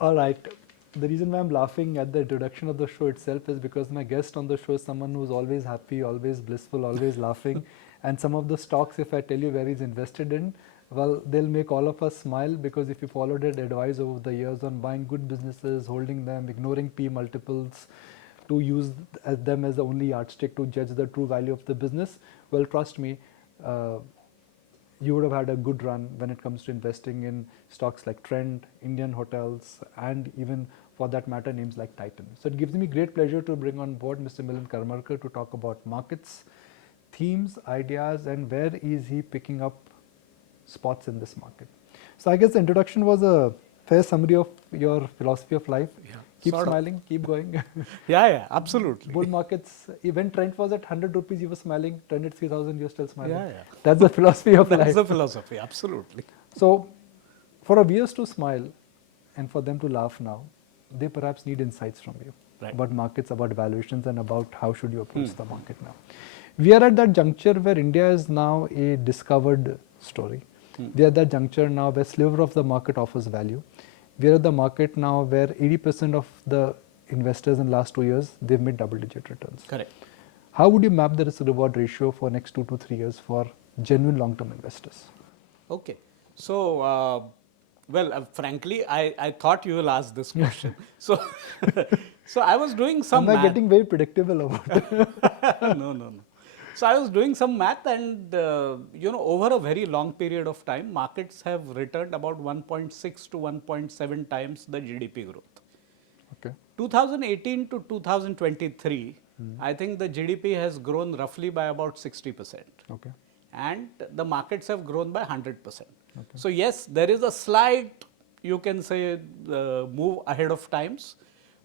All right. The reason why I'm laughing at the introduction of the show itself is because my guest on the show is someone who's always happy, always blissful, always laughing. And some of the stocks, if I tell you where he's invested in, well, they'll make all of us smile, because if you followed his advice over the years on buying good businesses, holding them, ignoring P multiples, to use them as the only yardstick to judge the true value of the business, well, trust me, you would have had a good run when it comes to investing in stocks like Trend, Indian Hotels, and even for that matter names like Titan. So it gives me great pleasure to bring on board Mr. Milind Karmarkar to talk about markets, themes, ideas, and where is he picking up spots in this market. So I guess the introduction was a fair summary of your philosophy of life. Yeah, keep smiling, keep going. Yeah, absolutely. Bull markets, when Trent was at 100 rupees, you were smiling. Trent at 3,000, you're still smiling. Yeah. That's the philosophy of life. That's the philosophy, absolutely. So for our viewers to smile and for them to laugh now, they perhaps need insights from you about markets, about valuations, and about how should you approach the market now. We are at that juncture where India is now a discovered story. We are at that juncture now where sliver of the market offers value. We are at the market now where 80% of the investors in the last 2 years, they've made double-digit returns. Correct. How would you map the risk-reward ratio for next 2 to 3 years for genuine long-term investors? Okay. So, frankly, I thought you will ask this question. So, so I was doing some math. Am I getting very predictable about it? No. So I was doing some math, and over a very long period of time, markets have returned about 1.6 to 1.7 times the GDP growth. Okay. 2018 to 2023, I think the GDP has grown roughly by about 60%. Okay. And the markets have grown by 100%. Okay. So yes, there is a slight, you can say, move ahead of times.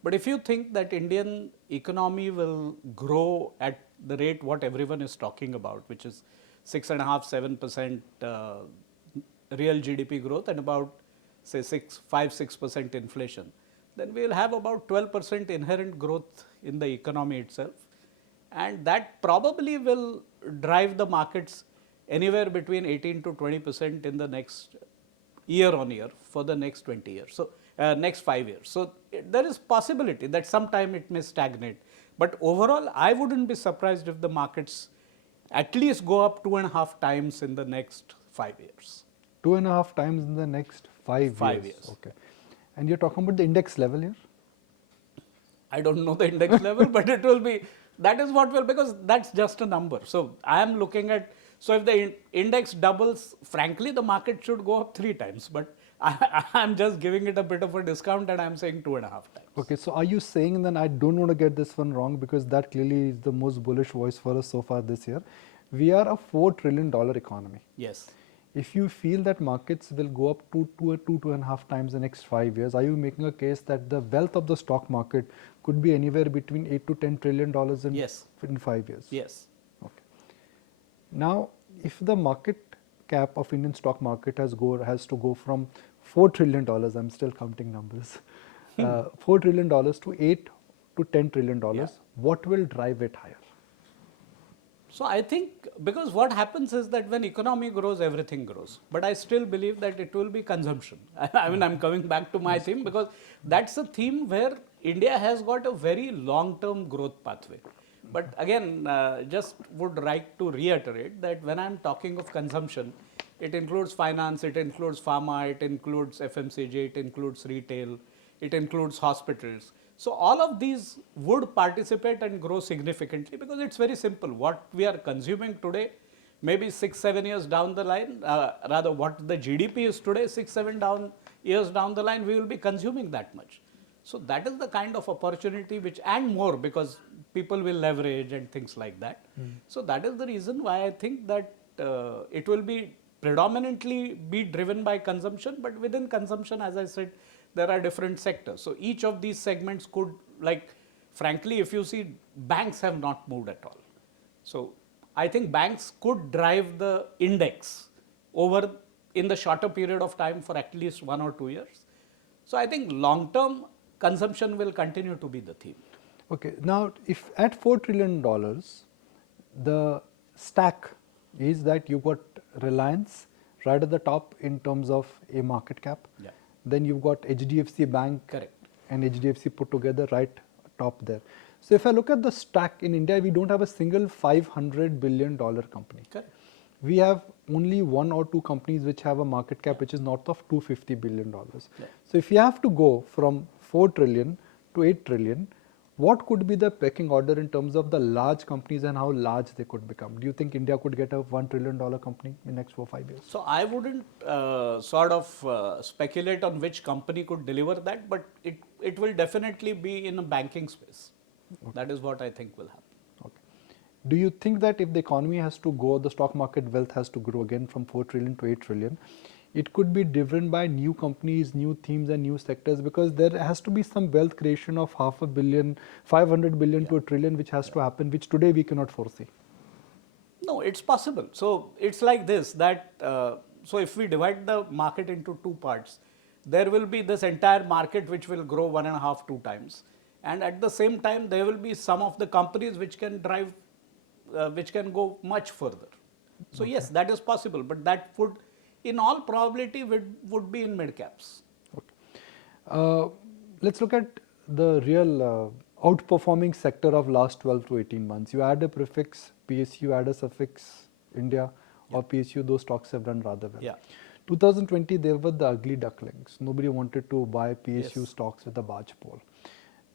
But if you think that Indian economy will grow at the rate what everyone is talking about, which is 6.5–7% real GDP growth and about say 5–6% inflation, then we will have about 12% inherent growth in the economy itself, and that probably will drive the markets anywhere between 18 to 20% in the next year on year for the next 20 years. So next 5 years. So there is possibility that sometime it may stagnate. But overall, I wouldn't be surprised if the markets at least go up 2.5 times in the next 5 years. 2.5 times in the next 5 years. Okay. And you're talking about the index level here? I don't know the index level, but it will be, that is what will, because that's just a number. So I am looking at, so if the index doubles, frankly, the market should go up 3 times. But I'm just giving it a bit of a discount, and I'm saying 2.5 times. Okay, so are you saying, then I don't want to get this one wrong, because that clearly is the most bullish voice for us so far this year. We are a $4 trillion economy. Yes. If you feel that markets will go up to 2.5 times in the next 5 years, are you making a case that the wealth of the stock market could be anywhere between $8 to $10 trillion in 5 years? Yes. Okay. Now, if the market cap of Indian stock market has to go from $4 trillion, I'm still counting numbers, $4 trillion to 8 to $10 trillion, what will drive it higher? So I think, because what happens is that when economy grows, everything grows. But I still believe that it will be consumption. I mean, I'm coming back to my theme, because that's a theme where India has got a very long-term growth pathway. But again, just would like to reiterate that when I'm talking of consumption, it includes finance, it includes pharma, it includes FMCG, it includes retail, it includes hospitals. So all of these would participate and grow significantly, because it's very simple. What we are consuming today, maybe 6–7 years down the line, rather what the GDP is today, 6–7 years down the line, we will be consuming that much. So that is the kind of opportunity which, and more, because people will leverage and things like that. So that is the reason why I think that it will be predominantly be driven by consumption, but within consumption, as I said, there are different sectors. So each of these segments could, like, frankly, if you see, banks have not moved at all. So I think banks could drive the index over in the shorter period of time for at least 1 or 2 years. So I think long-term consumption will continue to be the theme. Okay. Now, if at $4 trillion, the stack is that you got Reliance right at the top in terms of a market cap. Yeah. then you've got HDFC Bank Correct. and HDFC put together right top there. So if I look at the stack in India, we don't have a single $500 billion company. Correct. We have only one or two companies which have a market cap which is north of $250 billion. Yeah. So if you have to go from 4 trillion to 8 trillion, what could be the pecking order in terms of the large companies and how large they could become? Do you think India could get a $1 trillion company in the next 4 or 5 years? So I wouldn't speculate on which company could deliver that, but it will definitely be in a banking space. Okay. That is what I think will happen. Okay. Do you think that if the economy has to go, the stock market wealth has to grow again from 4 trillion to 8 trillion, it could be driven by new companies, new themes and new sectors, because there has to be some wealth creation of $500 billion, 500 billion to a trillion which has to happen, which today we cannot foresee. No, it's possible. So it's like this, that so if we divide the market into two parts, there will be this entire market which will grow 1.5, 2 times. And at the same time, there will be some of the companies which can drive, which can go much further. So okay. Yes, that is possible, but that would, in all probability, would be in mid caps. Okay. Let's look at the real outperforming sector of last 12 to 18 months. You add a prefix PSU, add a suffix India or PSU, those stocks have done rather well. Yeah. 2020, they were the ugly ducklings. Nobody wanted to buy PSU yes. stocks with a barge pole.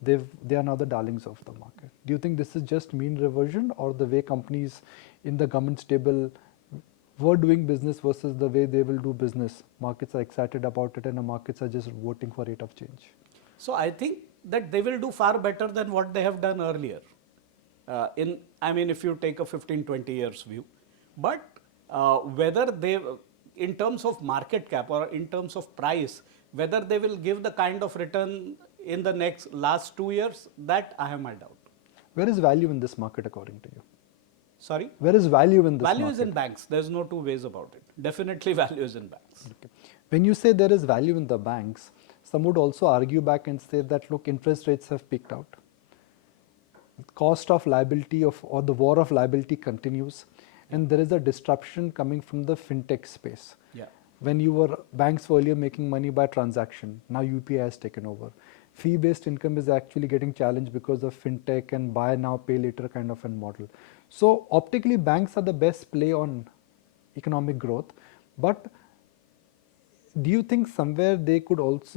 They are now the darlings of the market. Do you think this is just mean reversion, or the way companies in the government stable were doing business versus the way they will do business? Markets are excited about it and the markets are just voting for rate of change. So I think that they will do far better than what they have done earlier. If you take a 15-20 years view, but whether they, in terms of market cap or in terms of price, whether they will give the kind of return in the last 2 years, that I have my doubt. Where is value in this market according to you? Sorry? Where is value in this market? Value is in banks. There's no two ways about it. Definitely value is in banks. Okay. When you say there is value in the banks, some would also argue back and say that, look, interest rates have peaked out. Cost of liability or the war of liability continues, and there is a disruption coming from the fintech space. Yeah. When banks were earlier making money by transaction, now UPI has taken over. Fee-based income is actually getting challenged because of fintech and buy now, pay later kind of a model. So optically, banks are the best play on economic growth, but do you think somewhere the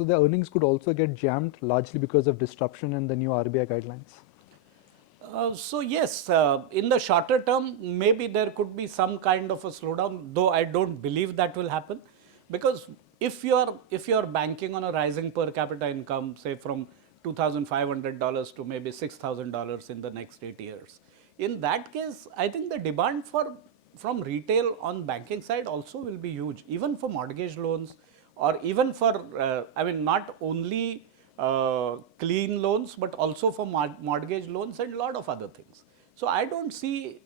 earnings could also get jammed largely because of disruption and the new RBI guidelines? So yes, in the shorter term, maybe there could be some kind of a slowdown, though I don't believe that will happen, because if you're banking on a rising per capita income, say from $2,500 to maybe $6,000 in the next 8 years, in that case, I think the demand from retail on banking side also will be huge, even for mortgage loans, or even for not only clean loans, but also for mortgage loans and a lot of other things. So I don't see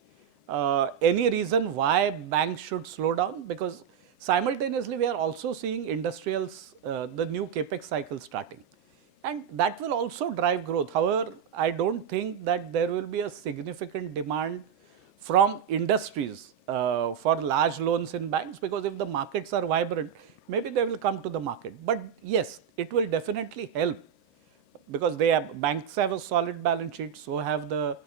any reason why banks should slow down, because simultaneously we are also seeing industrials, the new capex cycle starting, and that will also drive growth. However, I don't think that there will be a significant demand from industries for large loans in banks, because if the markets are vibrant, maybe they will come to the market. But yes, it will definitely help, because banks have a solid balance sheet, so have the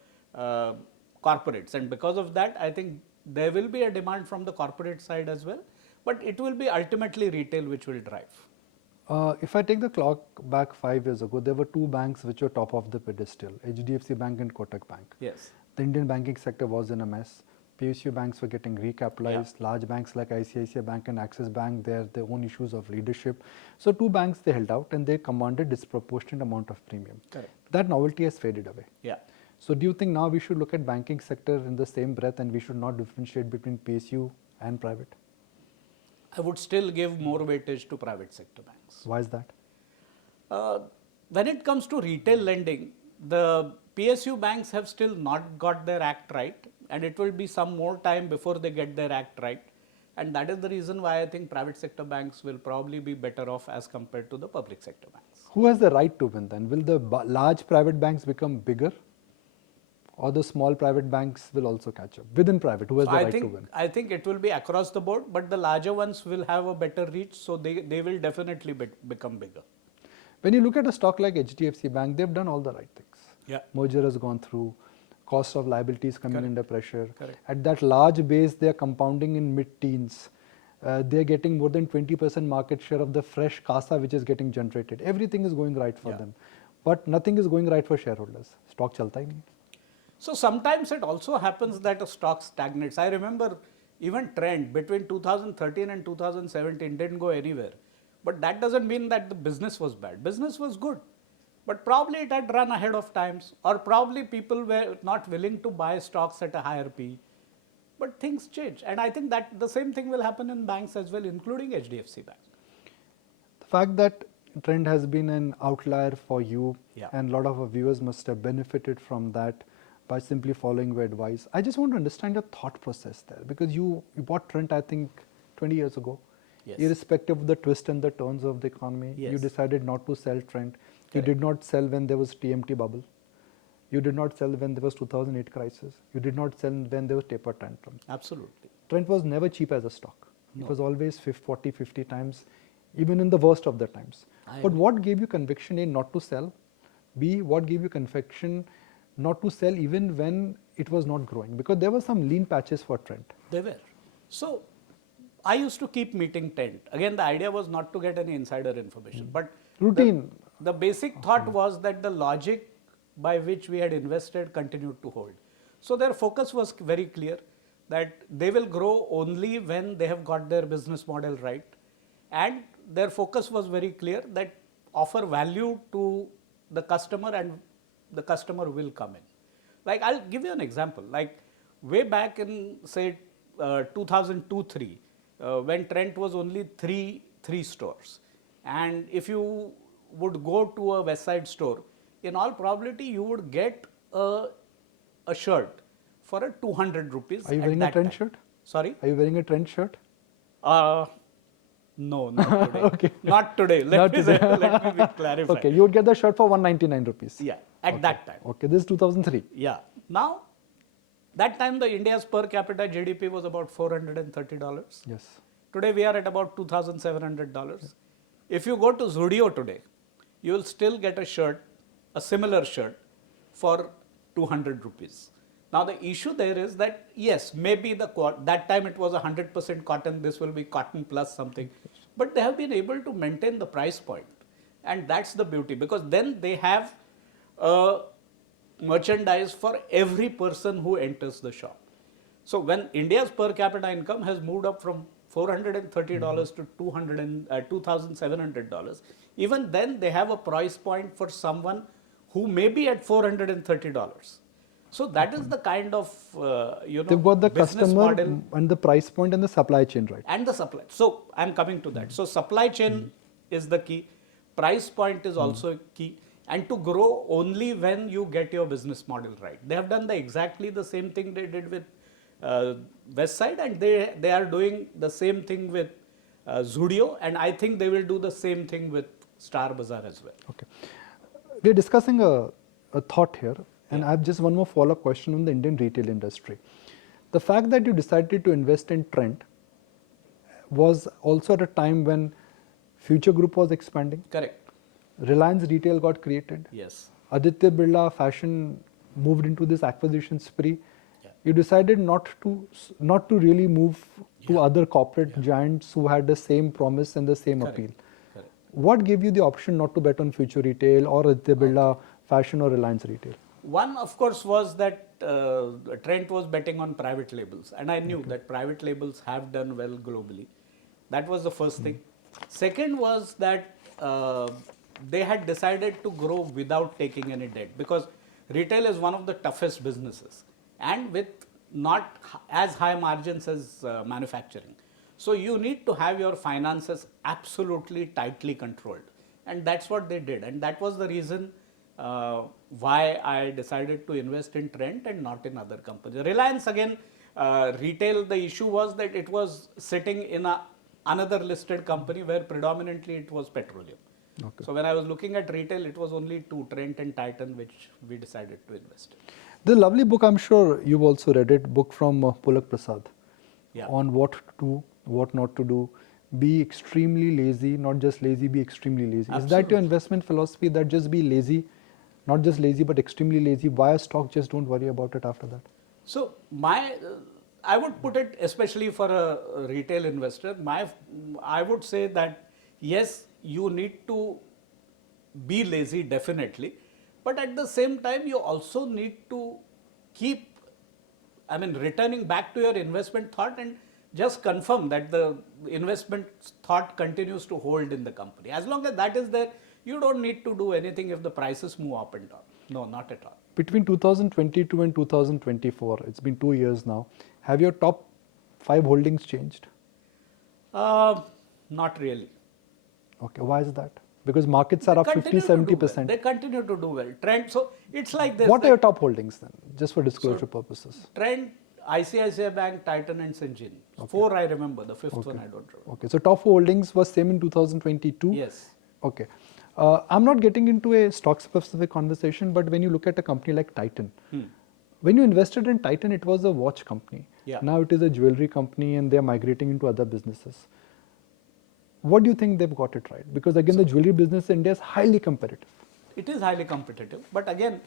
corporates, and because of that, I think there will be a demand from the corporate side as well, but it will be ultimately retail which will drive. If I take the clock back 5 years ago, there were two banks which were top of the pedestal, HDFC Bank and Kotak Bank. Yes. The Indian banking sector was in a mess. PSU banks were getting recapitalized. Yeah. Large banks like ICICI Bank and Axis Bank, they had their own issues of leadership. So two banks they held out and they commanded disproportionate amount of premium. Correct. That novelty has faded away. Yeah. So do you think now we should look at banking sector in the same breath and we should not differentiate between PSU and private? I would still give more weightage to private sector banks. Why is that? When it comes to retail lending, the PSU banks have still not got their act right, and it will be some more time before they get their act right. And that is the reason why I think private sector banks will probably be better off as compared to the public sector banks. Who has the right to win then? Will the large private banks become bigger? or the small private banks will also catch up within private, who has So the right to win? I think it will be across the board, but the larger ones will have a better reach, so they will definitely become bigger. When you look at a stock like HDFC Bank, they've done all the right things. Yeah. Merger has gone through, cost of liabilities coming Correct. under pressure. Correct. At that large base, they are compounding in mid-teens. They're getting more than 20% market share of the fresh CASA which is getting generated. Everything is going right for Yeah. them. But nothing is going right for shareholders. Stock chalta hi nahi. So sometimes it also happens that a stock stagnates. I remember even trend between 2013 and 2017 didn't go anywhere. But that doesn't mean that the business was bad. Business was good. But probably it had run ahead of times, or probably people were not willing to buy stocks at a higher P. But things change. And I think that the same thing will happen in banks as well, including HDFC Bank. The fact that trend has been an outlier for you, Yeah. and a lot of our viewers must have benefited from that by simply following your advice. I just want to understand your thought process there, because you bought Trent, I think, 20 years ago. Yes. Irrespective of the twist and the turns of the economy, you Yes. decided not to sell Trent. You Correct. did not sell when there was TMT bubble. You did not sell when there was 2008 crisis. You did not sell when there was taper tantrum. Absolutely. Trent was never cheap as a stock. No. It was always 40, 50 times, even in the worst of the times. I But agree. what gave you conviction, A, not to sell? B, what gave you conviction not to sell even when it was not growing? Because there were some lean patches for Trent. They were. So I used to keep meeting Trent. Again, the idea was not to get any insider information, but Routine. The basic thought was that the logic by which we had invested continued to hold. So their focus was very clear that they will grow only when they have got their business model right. And their focus was very clear that offer value to the customer and the customer will come in. Like I'll give you an example. Like way back in say 2002-3, when Trent was only three stores, and if you would go to a West Side store, in all probability you would get a shirt for a 200 rupees. Are you at wearing a that Trent time. shirt? Sorry? Are you wearing a Trent shirt? No, not today. Okay. Not today. Not today. Let me clarify. Okay, you would get the shirt for 199 rupees. Yeah, at that time. Okay, this is 2003. Yeah. Now, that time the India's per capita GDP was about $430. Yes. Today we are at about $2,700. If you go to Zudio today, you will still get a shirt, a similar shirt, for 200 rupees. Now the issue there is that yes, maybe that time it was 100% cotton, this will be cotton plus something, but they have been able to maintain the price point, and that's the beauty, because then they have merchandise for every person who enters the shop. So when India's per capita income has moved up from $430 to $2,700, even then they have a price point for someone who may be at $430. So that is the kind of They've got the business customer model and the price point and the supply chain right. and the supply. So I'm coming to that. So supply chain is the key, price point is also key, and to grow only when you get your business model right. They have done exactly the same thing they did with West Side, and they are doing the same thing with Zudio, and I think they will do the same thing with Star Bazaar as well. Okay. We're discussing a thought here, and I have just one more follow-up question on the Indian retail industry. The fact that you decided to invest in Trent was also at a time when Future Group was expanding. Correct. Reliance Retail got created. Yes. Aditya Birla Fashion moved into this acquisition spree. Yeah. You decided not to really move to other corporate giants who had the same promise and the same Correct. appeal. Correct. What gave you the option not to bet on Future Retail or Aditya Birla Fashion or Reliance Retail? One, of course, was that Trent was betting on private labels, and I knew that private labels have done well globally. That was the first thing. Second was that they had decided to grow without taking any debt, because retail is one of the toughest businesses and with not as high margins as manufacturing. So you need to have your finances absolutely tightly controlled, and that's what they did, and that was the reason why I decided to invest in Trent and not in other companies. Reliance, again, retail, the issue was that it was sitting in another listed company where predominantly it was petroleum. Okay. So when I was looking at retail, it was only two, Trent and Titan, which we decided to invest in. The lovely book, I'm sure you've also read it, book from Pulak Prasad Yeah. on what to do, what not to do. Be extremely lazy, not just lazy, be extremely lazy. Is that Absolutely. your investment philosophy, that just be lazy, not just lazy, but extremely lazy? Buy a stock, just don't worry about it after that. So I would put it, especially for a retail investor, I would say that yes, you need to be lazy definitely, but at the same time you also need to keep, I mean, returning back to your investment thought and just confirm that the investment thought continues to hold in the company. As long as that is there, you don't need to do anything if the prices move up and down. No, not at all. Between 2022 and 2024, it's been 2 years now, have your top 5 holdings changed? Not really. Okay, why is that? Because markets are They up 50, continue to do well. 70%. They continue to do well. Trend. So it's like this. What are your top holdings then, just for disclosure purposes? Trend, ICICI Bank, Titan and Syngene. 4 I remember. The 5th one I don't remember. Okay, so top 4 holdings was same in 2022? Yes. Okay. I'm not getting into a stock specific conversation, but when you look at a company like Titan, when you invested in Titan, it was a watch company. Yeah. Now it is a jewelry company and they're migrating into other businesses. What do you think they've got it right? Because again, the jewelry business in India is highly competitive. It is highly competitive. But again,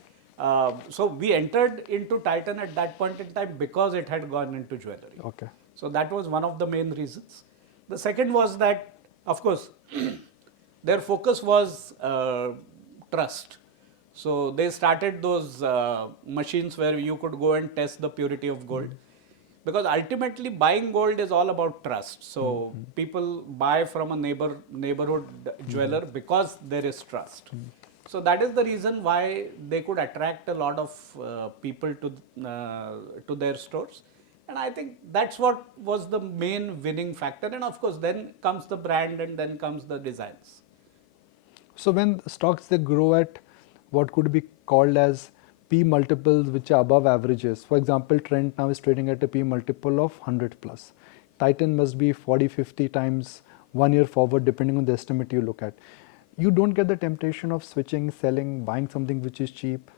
so we entered into Titan at that point in time because it had gone into jewelry. Okay. So that was one of the main reasons. The second was that, of course, their focus was trust. So they started those machines where you could go and test the purity of gold. Because ultimately buying gold is all about trust. So people buy from a neighborhood jeweler because there is trust. So that is the reason why they could attract a lot of people to their stores. And I think that's what was the main winning factor. And of course, then comes the brand and then comes the designs. So when stocks they grow at what could be called as P multiples which are above averages, for example, Trent now is trading at a P multiple of 100 plus. Titan must be 40, 50 times 1 year forward depending on the estimate you look at. You don't get the temptation of switching, selling, buying something which is cheap.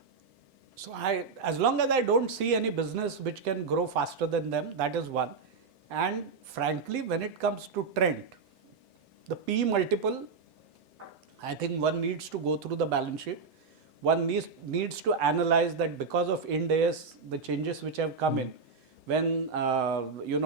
So as long as I don't see any business which can grow faster than them, that is one. And frankly, when it comes to Trent, the P multiple, I think one needs to go through the balance sheet. One needs to analyze that because of Ind AS, the changes which have come in, when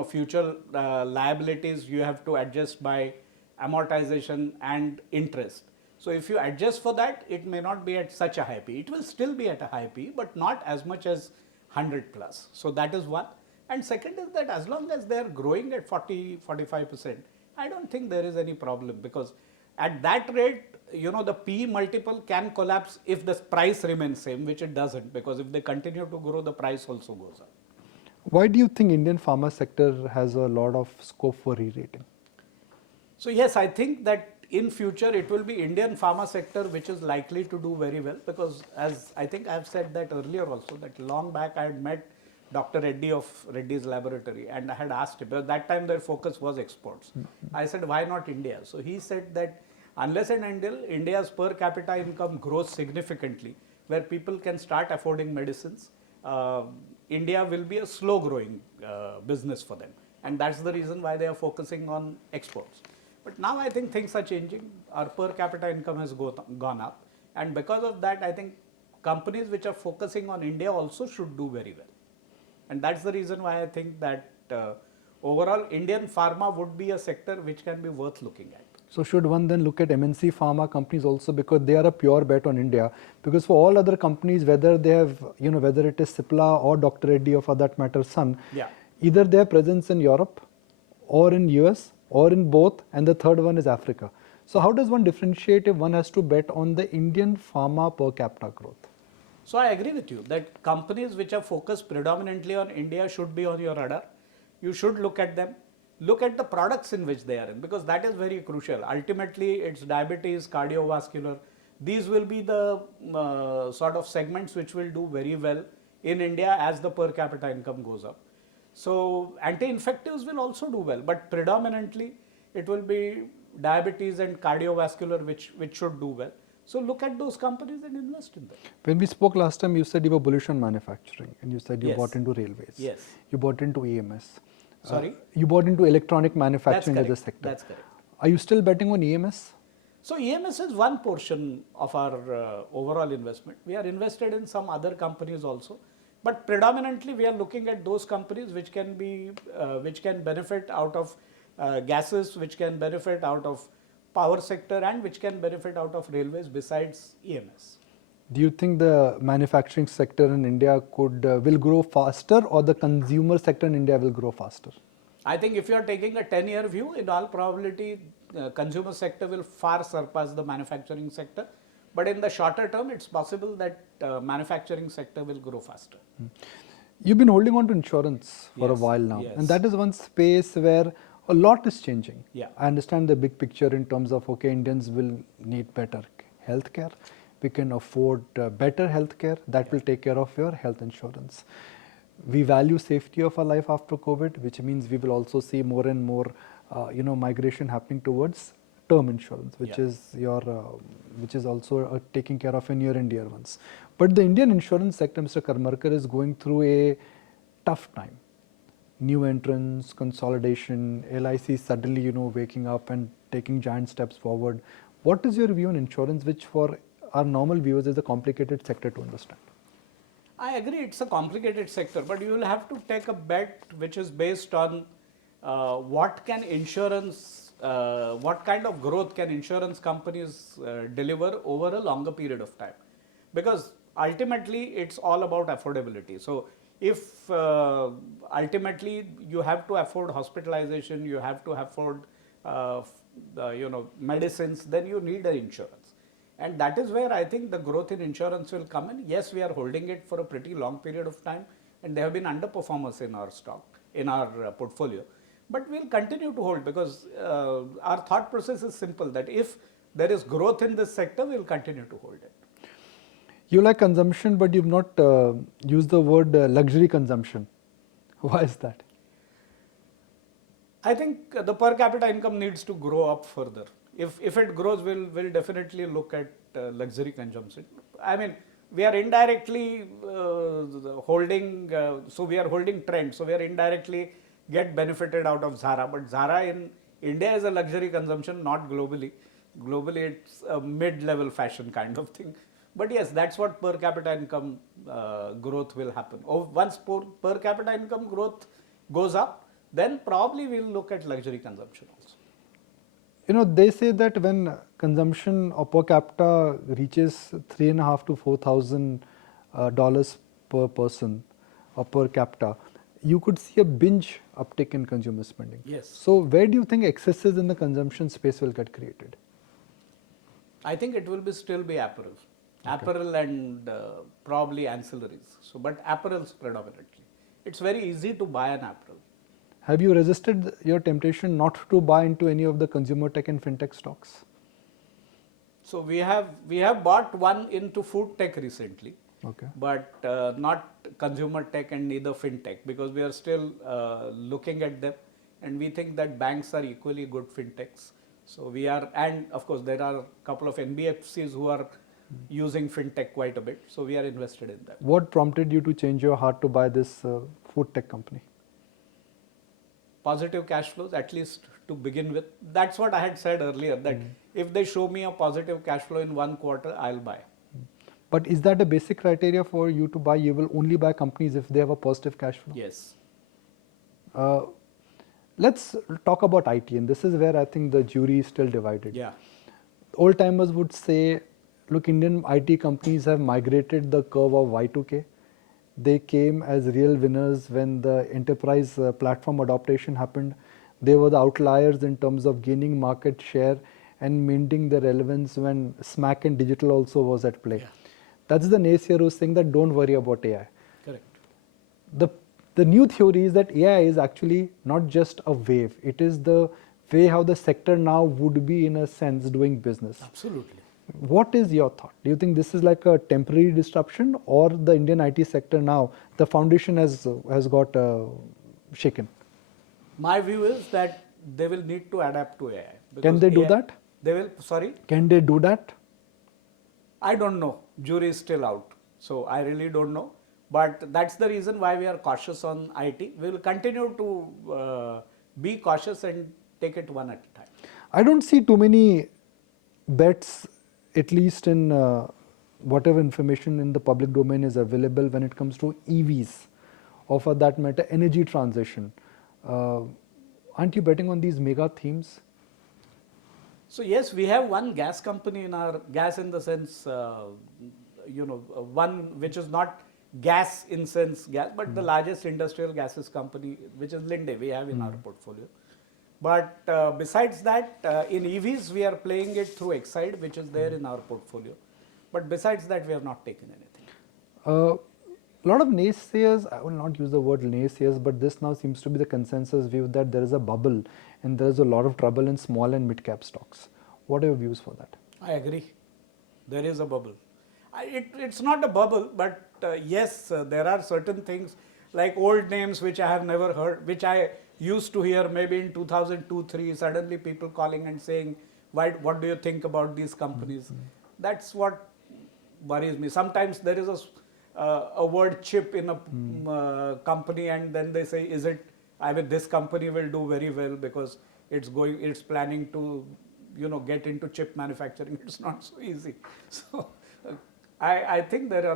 future liabilities you have to adjust by amortization and interest. So if you adjust for that, it may not be at such a high P. It will still be at a high P, but not as much as 100 plus. So that is one. And second is that as long as they are growing at 40-45%, I don't think there is any problem, because at that rate, the P multiple can collapse if the price remains same, which it doesn't, because if they continue to grow, the price also goes up. Why do you think Indian pharma sector has a lot of scope for re-rating? So yes, I think that in future it will be Indian pharma sector which is likely to do very well, because as I think I have said that earlier also, that long back I had met Dr. Reddy of Reddy's laboratory and I had asked him, because that time their focus was exports. I said, why not India? So he said that unless and until India's per capita income grows significantly, where people can start affording medicines, India will be a slow growing business for them. And that's the reason why they are focusing on exports. But now I think things are changing. Our per capita income has gone up. And because of that, I think companies which are focusing on India also should do very well. And that's the reason why I think that overall Indian pharma would be a sector which can be worth looking at. So should one then look at MNC pharma companies also, because they are a pure bet on India? Because for all other companies, whether they have, whether it is Cipla or Dr. Reddy or for that matter Sun, either they have presence in Europe or in US or in both, and the third one is Africa. So how does one differentiate if one has to bet on the Indian pharma per capita growth? So I agree with you that companies which are focused predominantly on India should be on your radar. You should look at them. Look at the products in which they are in, because that is very crucial. Ultimately, it's diabetes, cardiovascular. These will be the sort of segments which will do very well in India as the per capita income goes up. So anti-infectives will also do well, but predominantly it will be diabetes and cardiovascular which should do well. So look at those companies and invest in them. When we spoke last time, you said you were bullish on manufacturing, and you said you Yes. bought into railways. Yes. You bought into EMS. Sorry? You bought into electronic manufacturing as a correct. sector. That's correct. Are you still betting on EMS? So EMS is one portion of our overall investment. We are invested in some other companies also, but predominantly we are looking at those companies which can benefit out of gases, which can benefit out of power sector, and which can benefit out of railways besides EMS. Do you think the manufacturing sector in India will grow faster, or the consumer sector in India will grow faster? I think if you are taking a 10-year view, in all probability, consumer sector will far surpass the manufacturing sector. But in the shorter term, it's possible that manufacturing sector will grow faster. You've been holding on to insurance for a Yes, while now, yes. and that is one space where a lot is changing. Yeah. I understand the big picture in terms of, okay, Indians will need better healthcare. We can afford better healthcare. That will take care of your health insurance. We value safety of our life after COVID, which means we will also see more and more, migration happening towards term insurance, which Yeah. is which is also taking care of your near and dear ones. But the Indian insurance sector, Mr. Karmarkar, is going through a tough time. New entrants, consolidation, LIC suddenly, waking up and taking giant steps forward. What is your view on insurance, which for our normal viewers is a complicated sector to understand? I agree, it's a complicated sector, but you will have to take a bet which is based on what kind of growth can insurance companies deliver over a longer period of time. Because ultimately, it's all about affordability. So if ultimately you have to afford hospitalization, you have to afford medicines, then you need an insurance. And that is where I think the growth in insurance will come in. Yes, we are holding it for a pretty long period of time, and there have been underperformers in our stock, in our portfolio. But we'll continue to hold because our thought process is simple, that if there is growth in this sector, we'll continue to hold it. You like consumption, but you've not used the word luxury consumption. Why is that? I think the per capita income needs to grow up further. If it grows, we'll definitely look at luxury consumption. I mean, we are indirectly holding, so we are holding trend. So we are indirectly get benefited out of Zara. But Zara in India is a luxury consumption, not globally. Globally, it's a mid-level fashion kind of thing. But yes, that's what per capita income growth will happen. Once per capita income growth goes up, then probably we'll look at luxury consumption also. They say that when consumption or per capita reaches $3,500 to $4,000 per person or per capita, you could see a binge uptick in consumer spending. Yes. So where do you think excesses in the consumption space will get created? I think it will still be apparel. Okay. Apparel and probably ancillaries. So, but apparels predominantly. It's very easy to buy an apparel. Have you resisted your temptation not to buy into any of the consumer tech and fintech stocks? So we have bought one into food tech recently, okay, but not consumer tech and neither fintech, because we are still looking at them, and we think that banks are equally good fintechs. So we are, and of course there are a couple of NBFCs who are using fintech quite a bit. So we are invested in that. What prompted you to change your heart to buy this food tech company? Positive cash flows, at least to begin with. That's what I had said earlier, that if they show me a positive cash flow in one quarter, I'll buy. But is that a basic criteria for you to buy? You will only buy companies if they have a positive cash flow? Yes. Let's talk about IT, and this is where I think the jury is still divided. Yeah. Old timers would say, look, Indian IT companies have migrated the curve of Y2K. They came as real winners when the enterprise platform adoption happened. They were the outliers in terms of gaining market share and maintaining their relevance when smack and digital also was at play. Yeah. That's the naysayer who's saying that don't worry about AI. Correct. The new theory is that AI is actually not just a wave. It is the way how the sector now would be, in a sense, doing business. Absolutely. What is your thought? Do you think this is like a temporary disruption, or the Indian IT sector now, the foundation has got shaken? My view is that they will need to adapt to AI. Can they do that? They will, sorry? Can they do that? I don't know. Jury is still out. So I really don't know. But that's the reason why we are cautious on IT. We will continue to be cautious and take it one at a time. I don't see too many bets, at least in whatever information in the public domain is available when it comes to EVs, or for that matter, energy transition. Aren't you betting on these mega themes? So yes, we have one gas company in our gas in the sense, one which is not gas in sense gas, but the largest industrial gases company, which is Linde, we have in our portfolio. But besides that, in EVs, we are playing it through Exide, which is there in our portfolio. But besides that, we have not taken anything. A lot of naysayers, I will not use the word naysayers, but this now seems to be the consensus view that there is a bubble and there is a lot of trouble in small and mid cap stocks. What are your views for that? I agree. There is a bubble. It's not a bubble, but yes, there are certain things like old names which I have never heard, which I used to hear maybe in 2002-3, suddenly people calling and saying, what do you think about these companies? That's what worries me. Sometimes there is a word chip in a company, and then they say, this company will do very well because it's planning to, get into chip manufacturing. It's not so easy. So I think there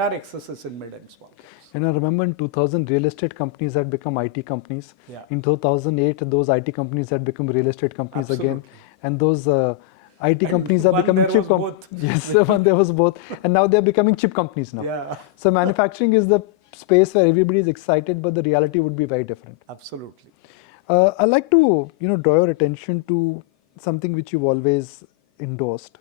are excesses in mid and small caps. And I remember in 2000, real estate companies had become IT companies. Yeah. In 2008, those IT companies had become real estate companies again. And those IT companies are becoming chip companies. Yes, one there was both. And now they're becoming chip companies now. Yeah. So manufacturing is the space where everybody is excited, but the reality would be very different. Absolutely. I'd like to draw your attention to something which you've always endorsed,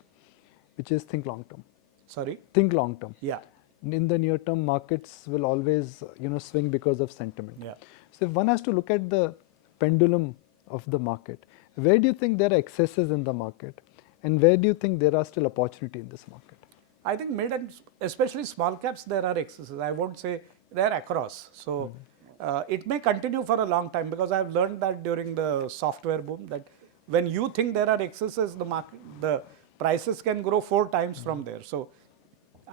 which is think long term. Sorry? Think long term. Yeah. In the near term, markets will always swing because of sentiment. Yeah. So if one has to look at the pendulum of the market, where do you think there are excesses in the market, and where do you think there are still opportunity in this market? I think mid and especially small caps, there are excesses. I won't say they're across. So it may continue for a long time, because I've learned that during the software boom, that when you think there are excesses, the prices can grow 4 times from there. So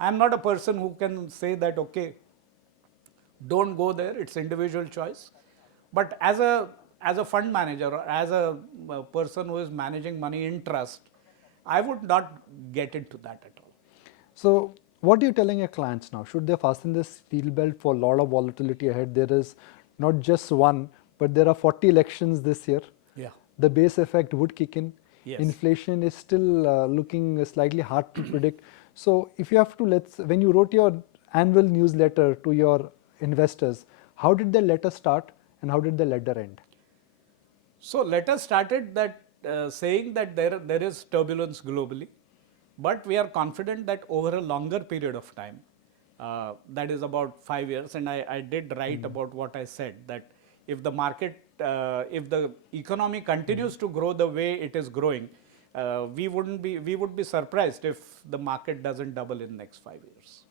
I'm not a person who can say that, okay, don't go there. It's individual choice. But as a fund manager, or as a person who is managing money in trust, I would not get into that at all. So what are you telling your clients now? Should they fasten this seatbelt for a lot of volatility ahead? There is not just one, but there are 40 elections this year. Yeah. The base effect would kick in. Yes. Inflation is still looking slightly hard to predict. So if you have to, when you wrote your annual newsletter to your investors, how did the letter start and how did the letter end? So letter started that saying that there is turbulence globally, but we are confident that over a longer period of time, that is about 5 years, and I did write about what I said, that if the market, if the economy continues to grow the way it is growing, we would be surprised if the market doesn't double in the next 5 years.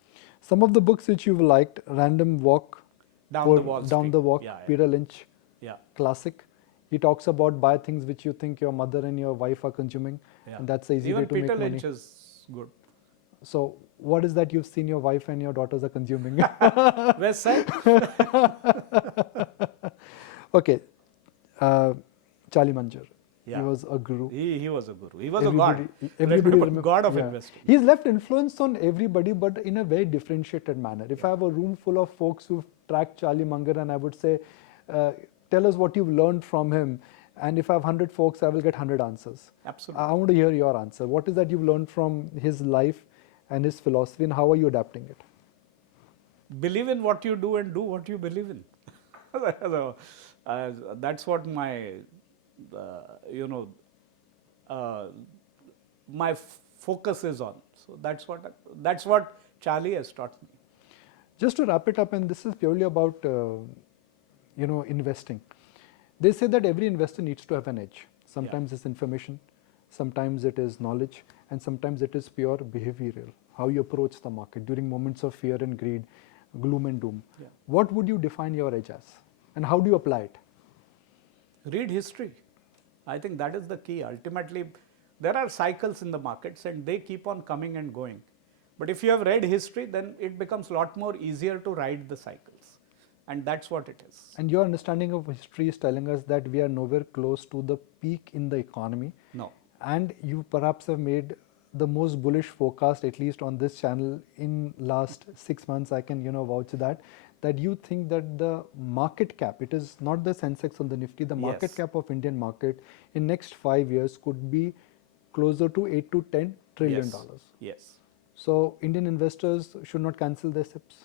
Some of the books which you've liked, Random Walk, Down the Walk, Peter Lynch, classic. He talks about buy things which you think your mother and your wife are consuming, and that's the easy way to Peter make money. Lynch is good. So what is that you've seen your wife and your daughters are consuming? West Side. Okay, Charlie Munger. Yeah. He was a guru. He was a guru. He was a god. God of investing. He's left influence on everybody, but in a very differentiated manner. If I have a room full of folks who've tracked Charlie Munger, and I would say, tell us what you've learned from him. And if I have 100 folks, I will get 100 answers. Absolutely. I want to hear your answer. What is that you've learned from his life and his philosophy, and how are you adapting it? Believe in what you do and do what you believe in. That's what my, my focus is on. So that's what Charlie has taught me. Just to wrap it up, and this is purely about investing. They say that every investor needs to have an edge. Sometimes it's information, sometimes it is knowledge, and sometimes it is pure behavioral, how you approach the market during moments of fear and greed, gloom and doom. Yeah. What would you define your edge as, and how do you apply it? Read history. I think that is the key. Ultimately, There are cycles in the markets and they keep on coming and going. But if you have read history, then it becomes a lot more easier to ride the cycles. And that's what it is. And your understanding of history is telling us that we are nowhere close to the peak in the economy. No. And you perhaps have made the most bullish forecast, at least on this channel, in last 6 months. I can, vouch that you think that the market cap, it is not the Sensex or the Nifty, the market cap of Indian market in next 5 years could be closer to 8 to 10 trillion dollars. Yes. So Indian investors should not cancel their SIPs.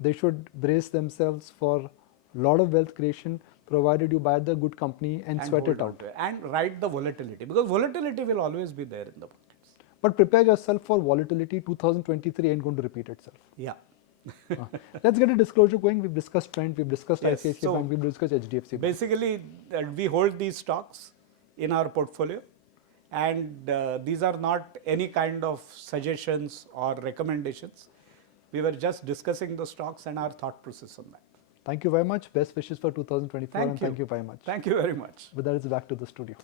They should brace themselves for lot of wealth creation, provided you buy the good company and sweat it out. And ride the volatility, because volatility will always be there in the markets. But prepare yourself for volatility. 2023 ain't going to repeat itself. Yeah. Let's get a disclosure going. We've discussed Trend, we've discussed ICICI so Bank, we've discussed HDFC Bank. Basically, we hold these stocks in our portfolio, and these are not any kind of suggestions or recommendations. We were just discussing the stocks and our thought process on that. Thank you very much. Best wishes for 2024 and thank you very much. Thank you very much. With that, it's back to the studio.